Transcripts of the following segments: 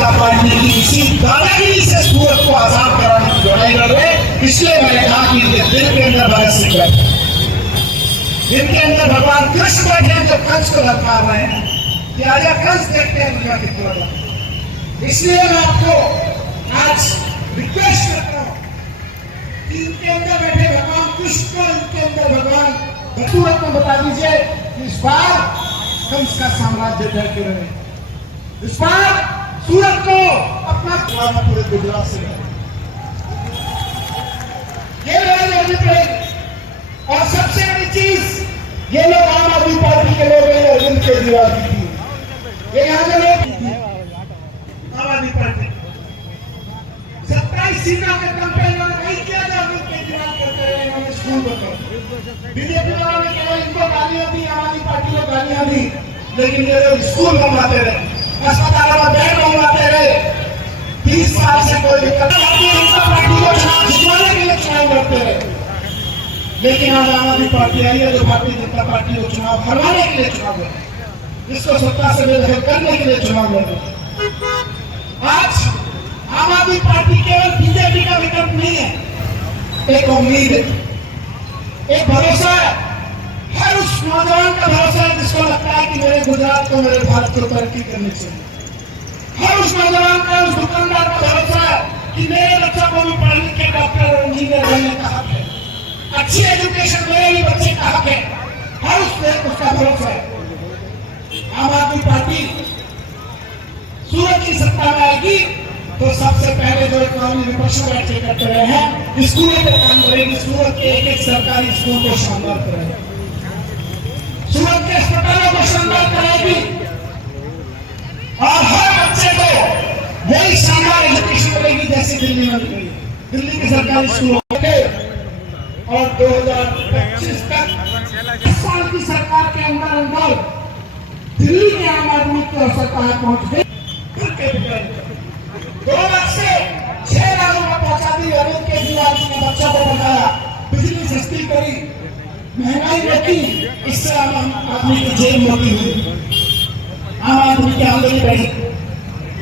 जनता party की इसी दादागिरी से सूरत को आजाद कराने की लड़ाई लड़ रहे, इसलिए मैंने कहा कि इनके दिल के अंदर भगत सिंह बैठे, इनके अंदर भगवान कृष्ण बैठे जो कंस को ललकार रहे हैं कि आजा कंस देखते हैं दुनिया कितना बड़ा। इसलिए मैं आपको आज रिक्वेस्ट करता हूं कि इनके अंदर बैठे भगवान कृष्ण को, इनके अंदर भगवान सूरत को बता दीजिए कि इस बार कंस का साम्राज्य ढह के रहे, इस बार सूरत को अपना पूरे गुजरात से ये रहे। और सबसे बड़ी चीज ये लोग आम आदमी पार्टी के लोग हैं, अरविंद केजरीवाल की थी, ये यहाँ के लोग आम आदमी पार्टी 27 सीटों के कैंपेन नहीं किया था, अरविंद केजरीवाल करते रहे, इन्होंने स्कूल बनाए, बीजेपी वालों ने केवल इनको गालियां दी, आम आदमी पार्टी को गालियां दी, लेकिन ये लोग स्कूल बनवाते रहे, अस्पतालों में बेड बनवाते रहे। 30 साल से कोई दिक्कत नहीं, इनका पार्टी को चुनाव जितवाने के लिए चुनाव लड़ते रहे, लेकिन आज आम आदमी पार्टी आई है जो भारतीय जनता पार्टी को चुनाव हरवाने के लिए चुनाव लड़ रही है, इसको सत्ता से बेदखल करने के लिए चुनाव लड़ रही है। आज आम आदमी पार्टी केवल बीजेपी का विकल्प नहीं है, एक उम्मीद है, एक भरोसा है, हर उस नौजवान का भरोसा है जिसको लगता है कि मेरे गुजरात को, मेरे भारत को तरक्की करनी चाहिए। हर उस नौजवान का, उस दुकानदार का भरोसा है कि मेरे बच्चों को भी पढ़ लिख के डॉक्टर और इंजीनियर बनने का हक है, अच्छी एजुकेशन मेरे भी बच्चे का हक है, हर उसका भरोसा है। आम आदमी पार्टी सूरत की सत्ता में आएगी तो सबसे पहले जो इकोनॉमी विपक्ष बैठे करते रहे हैं, स्कूलों पे काम करेगी, सूरत के एक सरकारी स्कूल को शानदार करेगी, सूरत के अस्पतालों को शानदार कराएगी और हर बच्चे को वही शानदार एजुकेशन मिलेगी जैसे दिल्ली में मिलेगी। दिल्ली के सरकारी स्कूलों के और 2025 तक इस साल की सरकार के अंदर दिल्ली के आम आदमी की सरकार पहुंच गई, 2 लाख से 6 लाख रुपए पहुंचा दी। अरविंद केजरीवाल जी ने बच्चों को बताया, बिजली सस्ती करी, महंगाई रोकी, इससे आम आदमी की जेब मोटी हुई, आम आदमी की आमदनी बढ़ी।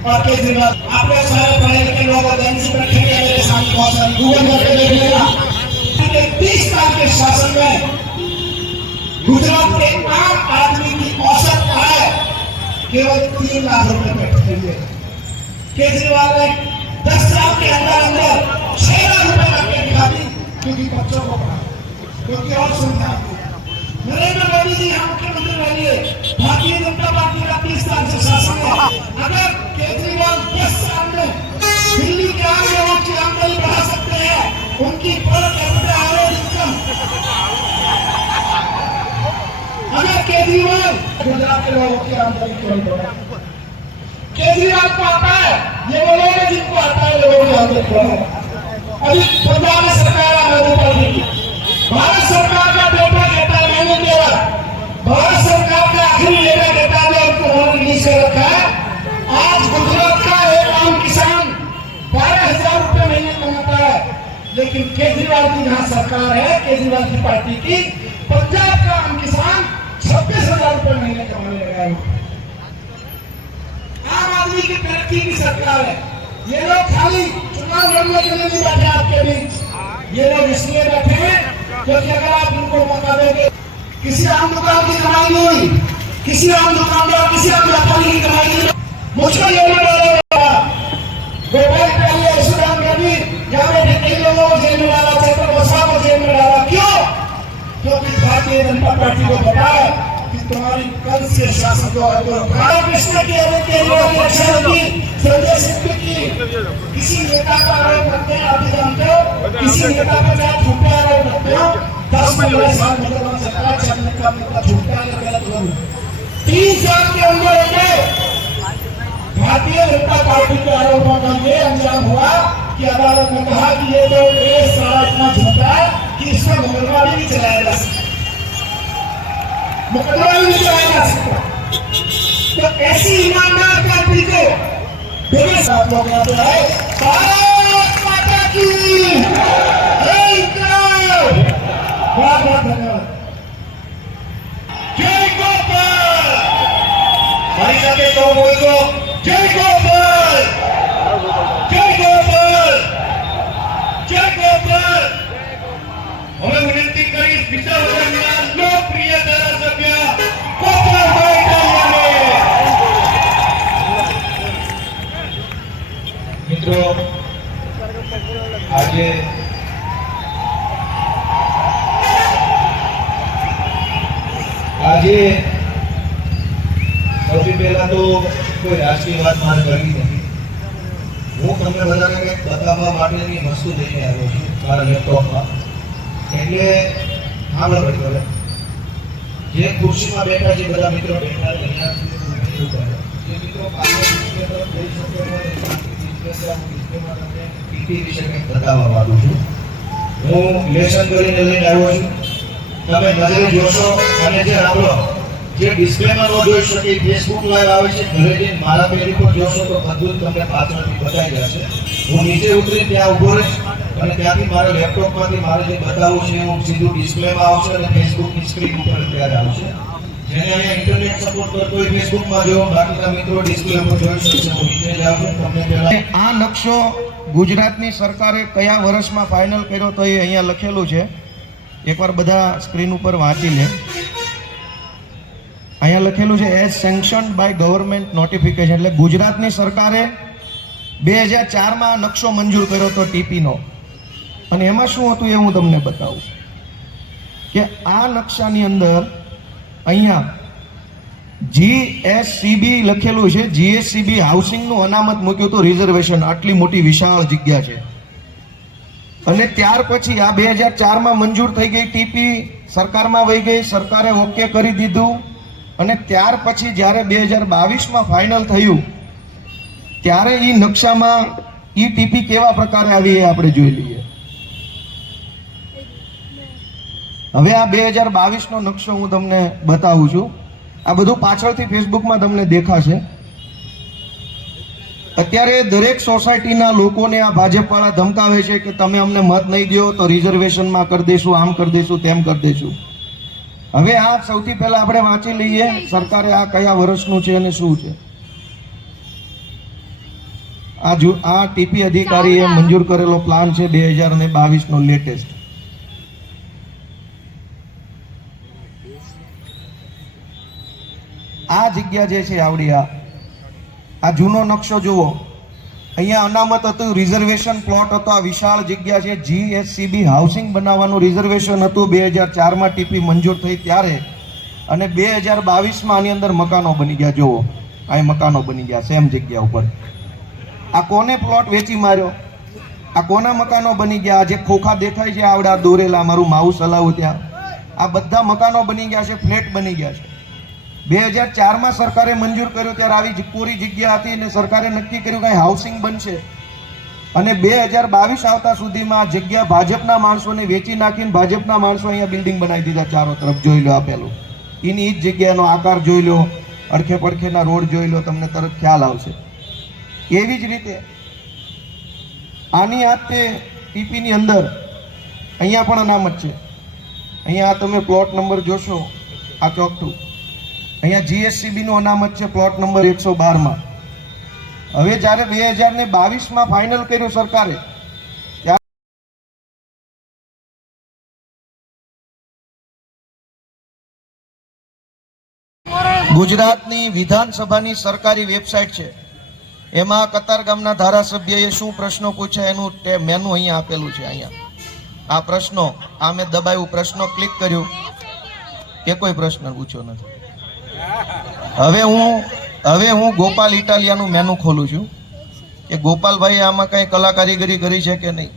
और केजरीवाल आपने सारे पढ़े लिखे लोगों को एनसी पर रखेंगे, मेरे सामने बहुत सारी गूगल करके देख लेना। 30 साल के शासन में गुजरात के आम आदमी की औसत आय केवल 3 लाख रुपए बैठे। केजरीवाल ने 10 साल के अंदर 6 लाख रुपए करके दिखा दी, क्योंकि बच्चों को पढ़ा, क्योंकि और सुविधा। नरेंद्र मोदी जी यहाँ मुख्यमंत्री रहिए, भारतीय जनता पार्टी का 30 साल से शासन है। अगर केजरीवाल 10 साल में दिल्ली के आम लोगों की आमदनी बढ़ा सकते हैं, उनकी पर कैपिटा एवरेज इनकम, अगर केजरीवाल गुजरात के लोगों की आमदनी क्यों बढ़ा, केजरीवाल को आता है, ये वो लोग हैं जिनको आता है लोगों की आमदनी बढ़ा। अभी पंजाब में सरकार आम आदमी पार्टी की, भारत सरकार का डेटा कहता है मैंने दिया, भारत सरकार का आखिरी डेटा कहता है जो उन्होंने रिलीज कर रखा है। आज गुजरात का एक आम किसान 12,000 रुपए महीने कमाता है, लेकिन केजरीवाल की जहां सरकार है, केजरीवाल की पार्टी की, पंजाब का आम किसान 26,000 रुपए महीने कमाने लगा है। आम आदमी की तरक्की की सरकार है। ये लोग खाली चुनाव लड़ने के लिए नहीं बैठे आपके बीच, ये लोग इसलिए बैठे हैं क्योंकि अगर आप उनको मौका दोगे, किसी आम दुकान की कमाई नहीं हुई, किसी आम दुकानदार, किसी आम व्यापारी की कमाई नहीं, मुझको ये डाला गोपाल पहले सुदान गांधी यहाँ बैठे कई लोगों को जेल में डाला, चेतन वसा को जेल में डाला। क्यों? क्योंकि भारतीय जनता पार्टी को पता है कि तुम्हारी कल से शासन को कृष्ण की रक्षा की, संजय सिंह की, किसी नेता का आरोप रखते हैं, आप जानते हो, किसी नेता पर चाहे झूठे आरोप रखते हो, 10-15 साल मुकदमा सरकार चलने का मतलब झूठा है, गलत लोग 3 साल के अंदर भारतीय जनता पार्टी के आरोपों का ये अंजाम हुआ कि अदालत ने कहा कि ये तो केस सारा इतना झूठा है कि इसका मुकदमा भी नहीं चलाया जा सकता, मुकदमा भी नहीं चलाया जा सकता। तो ऐसी ईमानदार पार्टी को आप लोग यहाँ पे आए, भारत माता की बहुत बहुत धन्यवाद। जय गोपाल, भाई साहब को जय गोपाल। વિસાવદરના લોકપ્રિય ધારાસભ્ય ગોપાલભાઈ ઇટાલિયાને મિત્રો આજે સૌથી પહેલા તો કોઈ રાજકીય વાત મારે કરવી નથી. હું તમને બધાને કંઈક બતાવવા માટેની વસ્તુ લઈને આવ્યો છું મારા લેપટોપમાં. એટલે આગળ વધો. જે ખુરશીમાં બેઠા છે બધા મિત્રો બેઠા છે અહીંયા જે મિત્રો પીટી વિશે કંઈક બતાવવા માંગુ છું. હું લેસન કરીને લઈને આવ્યો છું. તમે નજરે જોશો અને જે આપણો જે ડિસ્પ્લેમાં ન જોઈ શકે ફેસબુક લાઈવ આવે છે ઘરે જઈને મારા પેલી પર જોશો તો બધું જ તમને પાછળથી બતાવી જશે. હું નીચે ઉતરી ત્યાં ઊભો રહીશ અને ત્યાંથી મારા લેપટોપમાંથી મારે જે બતાવવું છે હું સીધું ડિસ્પ્લેમાં આવશે અને ફેસબુકની સ્ક્રીન ઉપર ત્યારે આવશે. જેને અહીંયા ઇન્ટરનેટ સપોર્ટ કરતો હોય ફેસબુકમાં જો, બાકીના મિત્રો ડિસ્પ્લે ઉપર જોઈ શકશે. હું નીચે જ આવું તમને પહેલા આ નકશો ગુજરાતની સરકારે કયા વર્ષમાં ફાઇનલ કર્યો તો એ અહીંયા લખેલું છે. એકવાર બધા સ્ક્રીન ઉપર વાંચી લે. અહીંયા લખેલું છે એઝ સેન્કશન્ડ બાય ગવર્મેન્ટ નોટિફિકેશન. એટલે ગુજરાતની સરકારે 2004માં નકશો મંજૂર કર્યો હતો ટીપીનો. અને એમાં શું હતું એ હું તમને બતાવું કે આ નકશાની અંદર અહીંયા જીએસસીબી લખેલું છે. જીએસસીબી હાઉસિંગનું અનામત મૂક્યું હતું રિઝર્વેશન. આટલી મોટી વિશાળ જગ્યા છે. અને ત્યાર પછી આ 2004માં મંજૂર થઈ ગઈ ટીપી, સરકારમાં વહી ગઈ, સરકારે ઓકે કરી દીધું. અને ત્યાર પછી જ્યારે 2022માં ફાઇનલ થયું ત્યારે એ નકશામાં ઈ ટીપી કેવા પ્રકારે આવી એ આપણે જોઈ લઈએ. હવે આ 2022નો નકશો હું તમને બતાવું છું. આ બધું પાછળથી ફેસબુકમાં તમને દેખાશે. અત્યારે દરેક સોસાયટીના લોકોને આ ભાજપવાળા ધમકાવે છે કે તમે અમને મત નહીં દો તો રિઝર્વેશનમાં કરી દઈશું, આમ કરી દઈશું, તેમ કરી દઈશું. હવે આ સૌથી પહેલા આપણે વાંચી લઈએ સરકારે આ કયા વર્ષનું છે અને શું છે. આ ટીપી અધિકારીએ મંજૂર કરેલો પ્લાન છે 2022નો લેટેસ્ટ. આ જગ્યા જે છે આવડી આ જૂનો નકશો જુઓ. અહીંયા અનામત હતું, રિઝર્વેશન પ્લોટ હતો. આ વિશાળ જગ્યા છે. જીએસસીબી હાઉસિંગ બનાવવાનું રિઝર્વેશન હતું 2004માં ટીપી મંજૂર થઈ ત્યારે. અને 2022માં આની અંદર મકાનો બની ગયા. જુઓ આ મકાનો બની ગયા સેમ જગ્યા ઉપર. આ કોને પ્લોટ વેચી માર્યો? આ કોના મકાનો બની ગયા? જે ખોખા દેખાય છે આવડા દોરેલા, મારું માઉસ હલાવું ત્યાં, આ બધા મકાનો બની ગયા છે, ફ્લેટ બની ગયા છે. 2004માં સરકારે મંજૂર કર્યું ત્યારે આવી કોરી જગ્યા હતી અને સરકારે નક્કી કર્યું કે હાઉસિંગ બનશે. અને 2022 આવતા સુધીમાં આ જગ્યા ભાજપના માણસોને વેચી નાખીને ભાજપના માણસો અહીંયા બિલ્ડિંગ બનાવી દીધા ચારો તરફ. જોઈ લો આપેલું એની જ જગ્યાનો આકાર જોઈ લો, અડખે પડખેના રોડ જોઈ લો, તમને તરત ખ્યાલ આવશે. એવી જ રીતે આની આ તે ટીપીની અંદર અહીંયા પણ અનામત છે. અહીંયા તમે પ્લોટ નંબર જોશો, આ ચોકઠું અહીંયા જીએસસીબીનું અનામત છે પ્લોટ નંબર 112માં. હવે જ્યારે 2022માં ફાઇનલ કર્યું સરકારે, ગુજરાતની વિધાનસભાની સરકારી વેબસાઇટ છે. એમાં કતારગામના ધારાસભ્યએ શું પ્રશ્નો પૂછ્યા એનું મેનુ અહીંયા આપેલું છે. અહીંયા આ પ્રશ્નો, આ મેં દબાવ્યું, પ્રશ્નો ક્લિક કર્યું કે કોઈ પ્રશ્ન પૂછ્યો નથી. હવે હું ગોપાલ ઇટાલિયાનું મેનુ ખોલું છું કે ગોપાલભાઈ આમાં કઈ કલાકારીગરી કરી છે કે નહીં.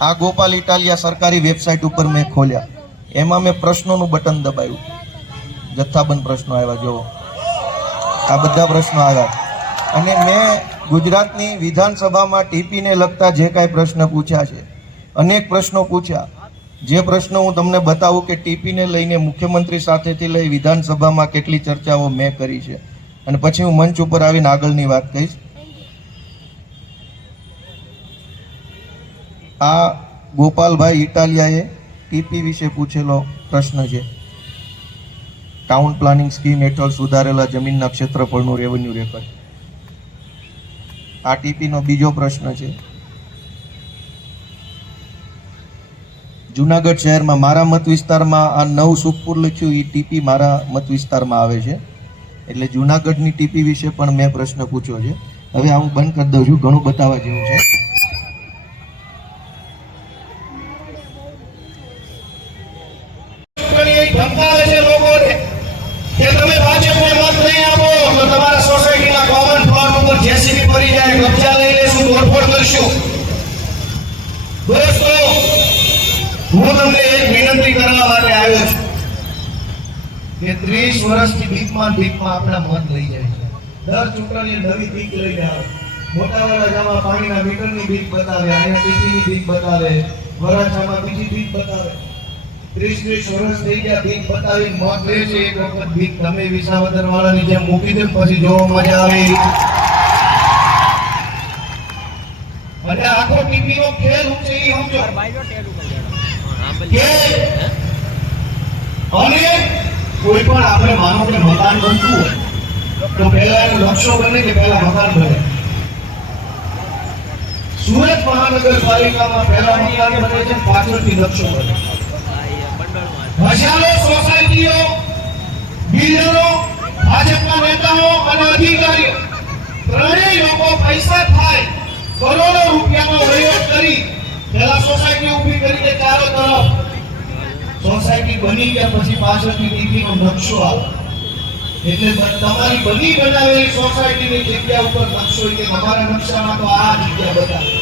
આ ગોપાલ ઇટાલિયા સરકારી વેબસાઇટ ઉપર મેં ખોલ્યા. એમાં મેં પ્રશ્નોનું બટન દબાવ્યું. જથ્થાબંધ પ્રશ્નો આવ્યા. જુઓ આ બધા પ્રશ્નો આવ્યા. અને મેં ગુજરાતની વિધાનસભામાં ટીપીને લગતા જે કાંઈ પ્રશ્ન પૂછ્યા છે, અનેક પ્રશ્નો પૂછ્યા. જે પ્રશ્નો હું તમને બતાવું કે ટીપીને લઈને મુખ્યમંત્રી સાથેથી લઈ વિધાનસભામાં કેટલી ચર્ચાઓ મેં કરી છે. અને પછી હું મંચ ઉપર આવીને આગળની વાત કહીશ. આ ગોપાલભાઈ ઇટાલિયાએ ટીપી વિશે પૂછેલો પ્રશ્ન છે. ટાઉન પ્લાનિંગ સ્કીમ હેઠળ સુધારેલા જમીનના ક્ષેત્રફળનું રેવન્યુ રેકર્ડ. આ ટીપીનો બીજો પ્રશ્ન છે. જુનાગઢ શહેરમાં મારા મત વિસ્તારમાં આ 9 સુખપુર લખ્યું એ ટીપી મારા મત વિસ્તારમાં આવે છે, એટલે જુનાગઢની ટીપી વિશે પણ મેં પ્રશ્ન પૂછ્યો છે. હવે આ હું બંધ કરી દઉં છું, ઘણું બતાવવા જેવું છે. ધમકાવે છે લોકોને કે તમે ભાજપને મત નહીં આપો તો તમારા સોસાયટીના કોમન પ્લોટ ઉપર જેસીબી પડી જાય, કબજા લઈ લેશું, તોડફોડ કરશું. દોસ્તો, હું તમને એક વિનંતી કરવા માટે આવ્યો છું કે 30 વર્ષથી ભીખમાં આપણા મત લઈ જાય છે. દર ચૂંટણીએ નવી ભીખ લઈને આવે. મોટા વરાજામાં પાણીના મીટરની ભીખ બતાવે, અહીંયા ટીટીની ભીખ બતાવે, વરાછામાં બીજી ભીખ બતાવે. 30 વર્ષ થઈ ગયા ભીખ બતાવી મત લે છે. એક વખત ભીખ તમે વિસાવદર વાળાની જેમ મૂકી દે, પછી જોવા મજા આવે. અને આખો ટીપીનો ખેલ હું છે એ સમજો કે અને કોઈ પણ આપણે માનો કે મકાન બનતું હોય તો પહેલા એનો નકશો બને કે પહેલા મકાન બને. સુરત મહાનગરપાલિકામાં પહેલા મકાન બને છે, પાછળથી નકશો બને. હજારો સોસાયટીઓ, બિલ્ડરો, ભાજપના નેતાઓ અને અધિકારીઓ ત્રણેય લોકો પૈસા થાય કરોડો રૂપિયાનો વહીવટ કરી પહેલા સોસાયટી ઊભી કરી દે ચારો તરફ. સોસાયટી બની ગયા પછી પાછળથી ટીપીનો નકશો આવે. એટલે તમારી બની બનાવેલી સોસાયટીની જગ્યા ઉપર નકશો કે તમારા નકશામાં તો આ જગ્યા બતાવે.